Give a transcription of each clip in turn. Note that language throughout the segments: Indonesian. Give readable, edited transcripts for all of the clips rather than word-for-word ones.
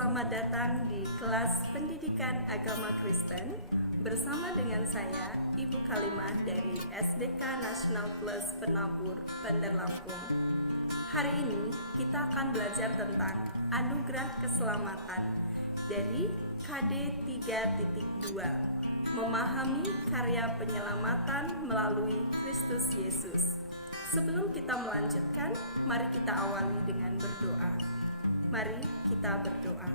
selamat datang di kelas pendidikan agama Kristen bersama dengan saya, Ibu Kalimah dari SDK National Plus Penabur, Bandar Lampung. Hari ini kita akan belajar tentang anugerah keselamatan dari KD 3.2, memahami karya penyelamatan melalui Kristus Yesus. Sebelum kita melanjutkan, mari kita awali dengan berdoa. Mari kita berdoa.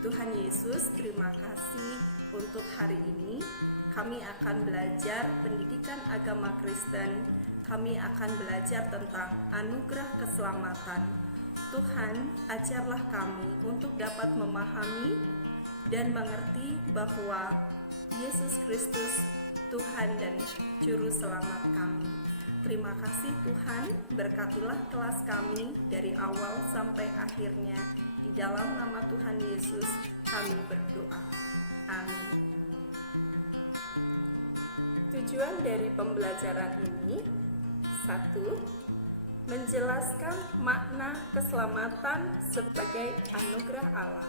Tuhan Yesus, terima kasih untuk hari ini. Kami akan belajar pendidikan agama Kristen. Kami akan belajar tentang anugerah keselamatan. Tuhan, ajarlah kami untuk dapat memahami dan mengerti bahwa Yesus Kristus Tuhan dan Juru Selamat kami. Terima kasih Tuhan, berkatilah kelas kami dari awal sampai akhirnya. Di dalam nama Tuhan Yesus kami berdoa. Amin. Tujuan dari pembelajaran ini: 1. Menjelaskan makna keselamatan sebagai anugerah Allah.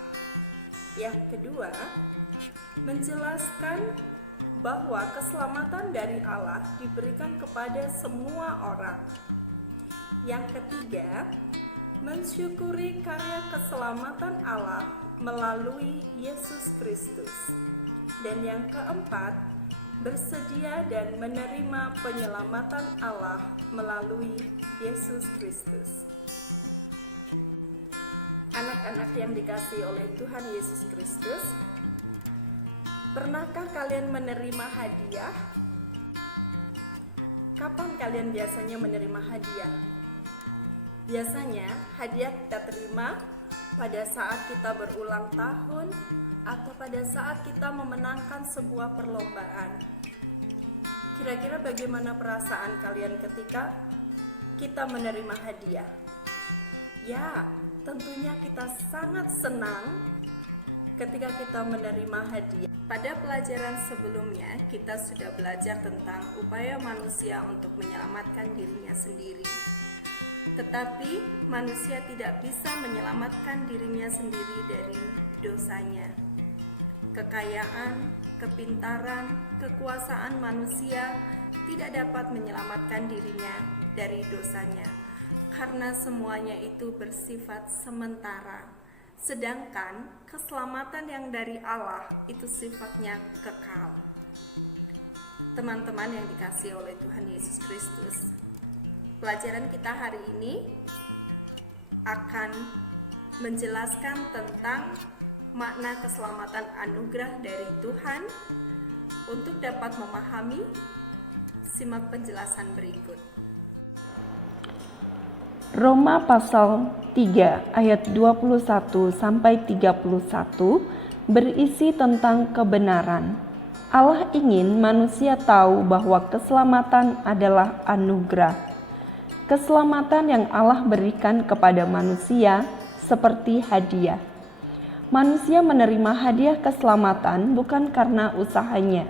Yang kedua, menjelaskan bahwa keselamatan dari Allah diberikan kepada semua orang. Yang ketiga, mensyukuri karya keselamatan Allah melalui Yesus Kristus. Dan yang keempat, bersedia dan menerima penyelamatan Allah melalui Yesus Kristus. Anak-anak yang dikasihi oleh Tuhan Yesus Kristus, pernahkah kalian menerima hadiah? Kapan kalian biasanya menerima hadiah? Biasanya hadiah kita terima pada saat kita berulang tahun atau pada saat kita memenangkan sebuah perlombaan. Kira-kira bagaimana perasaan kalian ketika kita menerima hadiah? Ya, tentunya kita sangat senang ketika kita menerima hadiah. Pada pelajaran sebelumnya, kita sudah belajar tentang upaya manusia untuk menyelamatkan dirinya sendiri. Tetapi manusia tidak bisa menyelamatkan dirinya sendiri dari dosanya. Kekayaan, kepintaran, kekuasaan manusia tidak dapat menyelamatkan dirinya dari dosanya, karena semuanya itu bersifat sementara. Sedangkan keselamatan yang dari Allah itu sifatnya kekal. Teman-teman yang dikasihi oleh Tuhan Yesus Kristus, pelajaran kita hari ini akan menjelaskan tentang makna keselamatan anugerah dari Tuhan. Untuk dapat memahami, simak penjelasan berikut. Roma pasal 3 ayat 21 sampai 31 berisi tentang kebenaran. Allah ingin manusia tahu bahwa keselamatan adalah anugerah. Keselamatan yang Allah berikan kepada manusia seperti hadiah. Manusia menerima hadiah keselamatan bukan karena usahanya,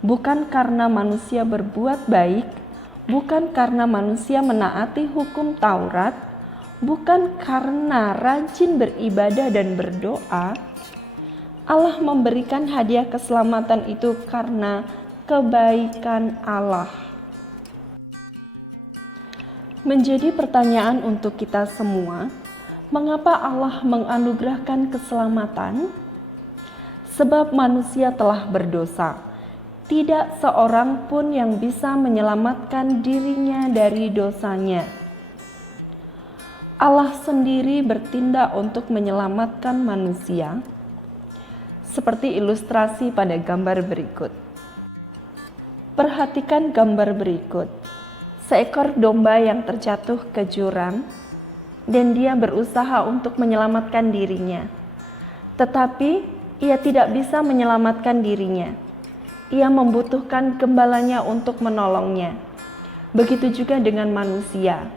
bukan karena manusia berbuat baik, bukan karena manusia menaati hukum Taurat, bukan karena rajin beribadah dan berdoa. Allah memberikan hadiah keselamatan itu karena kebaikan Allah. Menjadi pertanyaan untuk kita semua, mengapa Allah menganugerahkan keselamatan? Sebab manusia telah berdosa. Tidak seorang pun yang bisa menyelamatkan dirinya dari dosanya. Allah sendiri bertindak untuk menyelamatkan manusia, seperti ilustrasi pada gambar berikut. Perhatikan gambar berikut. Seekor domba yang terjatuh ke jurang, dan dia berusaha untuk menyelamatkan dirinya. Tetapi ia tidak bisa menyelamatkan dirinya. Ia membutuhkan gembalanya untuk menolongnya. Begitu juga dengan manusia.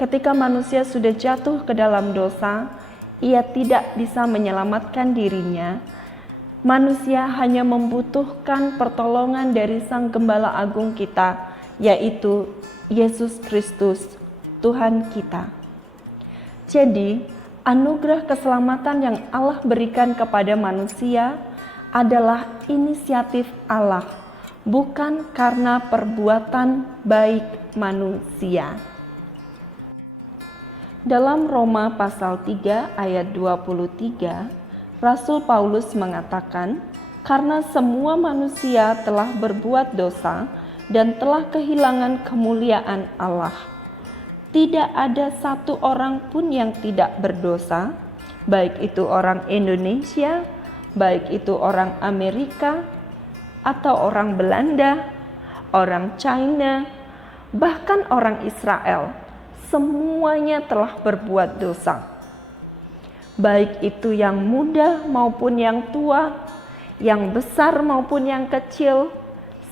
Ketika manusia sudah jatuh ke dalam dosa, ia tidak bisa menyelamatkan dirinya. Manusia hanya membutuhkan pertolongan dari Sang Gembala Agung kita, yaitu Yesus Kristus, Tuhan kita. Jadi, anugerah keselamatan yang Allah berikan kepada manusia adalah inisiatif Allah, bukan karena perbuatan baik manusia. Dalam Roma pasal 3 ayat 23, Rasul Paulus mengatakan, "Karena semua manusia telah berbuat dosa dan telah kehilangan kemuliaan Allah. Tidak ada satu orang pun yang tidak berdosa, baik itu orang Indonesia, baik itu orang Amerika, atau orang Belanda, orang China, bahkan orang Israel. Semuanya telah berbuat dosa. Baik itu yang muda maupun yang tua, yang besar maupun yang kecil,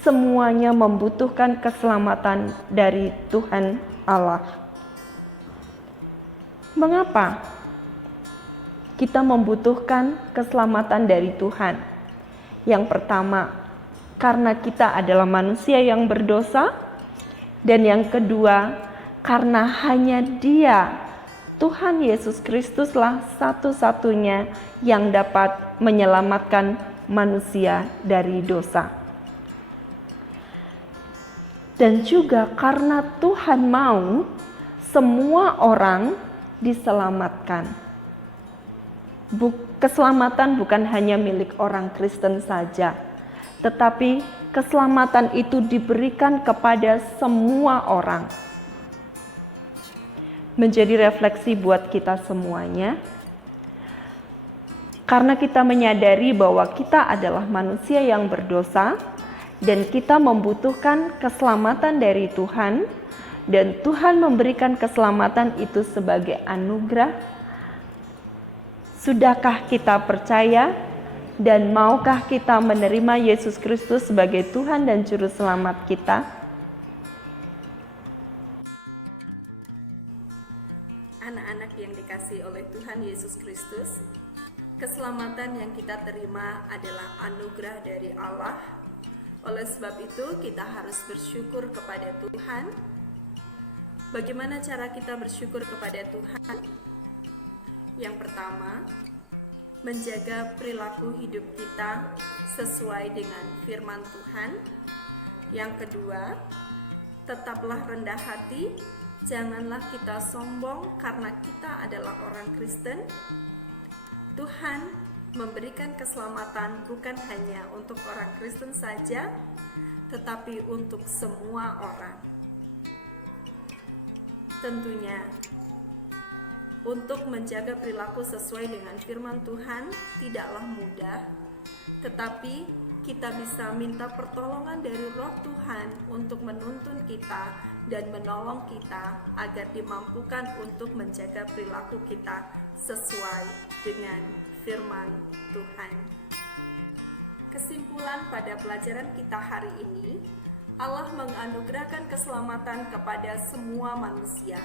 semuanya membutuhkan keselamatan dari Tuhan Allah." Mengapa kita membutuhkan keselamatan dari Tuhan? Yang pertama, karena kita adalah manusia yang berdosa, dan yang kedua, karena hanya Dia, Tuhan Yesus Kristuslah satu-satunya yang dapat menyelamatkan manusia dari dosa. Dan juga karena Tuhan mau semua orang diselamatkan. Keselamatan bukan hanya milik orang Kristen saja, tetapi keselamatan itu diberikan kepada semua orang. Menjadi refleksi buat kita semuanya, karena kita menyadari bahwa kita adalah manusia yang berdosa dan kita membutuhkan keselamatan dari Tuhan, dan Tuhan memberikan keselamatan itu sebagai anugerah. Sudahkah kita percaya dan maukah kita menerima Yesus Kristus sebagai Tuhan dan Juru Selamat kita? Anak-anak yang dikasihi oleh Tuhan Yesus Kristus, keselamatan yang kita terima adalah anugerah dari Allah. Oleh sebab itu, kita harus bersyukur kepada Tuhan. Bagaimana cara kita bersyukur kepada Tuhan? Yang pertama, menjaga perilaku hidup kita sesuai dengan firman Tuhan. Yang kedua, tetaplah rendah hati. Janganlah kita sombong karena kita adalah orang Kristen. Tuhan memberikan keselamatan bukan hanya untuk orang Kristen saja, tetapi untuk semua orang. Tentunya, untuk menjaga perilaku sesuai dengan firman Tuhan tidaklah mudah, tetapi kita bisa minta pertolongan dari Roh Tuhan untuk menuntun kita dan menolong kita agar dimampukan untuk menjaga perilaku kita sesuai dengan firman Tuhan. Kesimpulan pada pelajaran kita hari ini, Allah menganugerahkan keselamatan kepada semua manusia.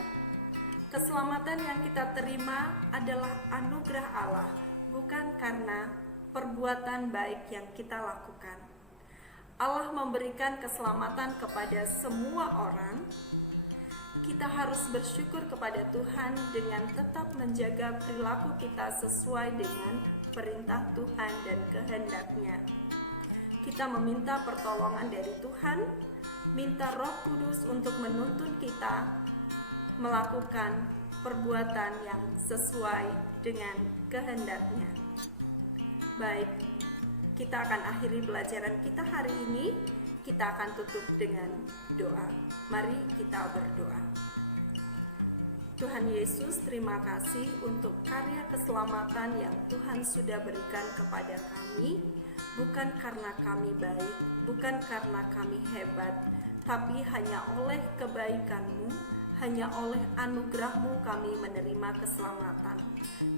Keselamatan yang kita terima adalah anugerah Allah, bukan karena perbuatan baik yang kita lakukan. Allah memberikan keselamatan kepada semua orang. Kita harus bersyukur kepada Tuhan dengan tetap menjaga perilaku kita sesuai dengan perintah Tuhan dan kehendak-Nya. Kita meminta pertolongan dari Tuhan, minta Roh Kudus untuk menuntun kita melakukan perbuatan yang sesuai dengan kehendak-Nya. Baik, kita akan akhiri pelajaran kita hari ini. Kita akan tutup dengan doa. Mari kita berdoa. Tuhan Yesus, terima kasih untuk karya keselamatan yang Tuhan sudah berikan kepada kami. Bukan karena kami baik, bukan karena kami hebat, tapi hanya oleh kebaikan-Mu, hanya oleh anugerah-Mu kami menerima keselamatan.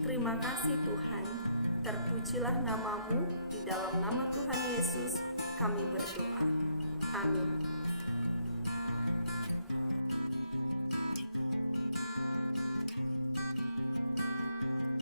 Terima kasih Tuhan. Terpujilah nama-Mu, di dalam nama Tuhan Yesus kami berdoa. Amin.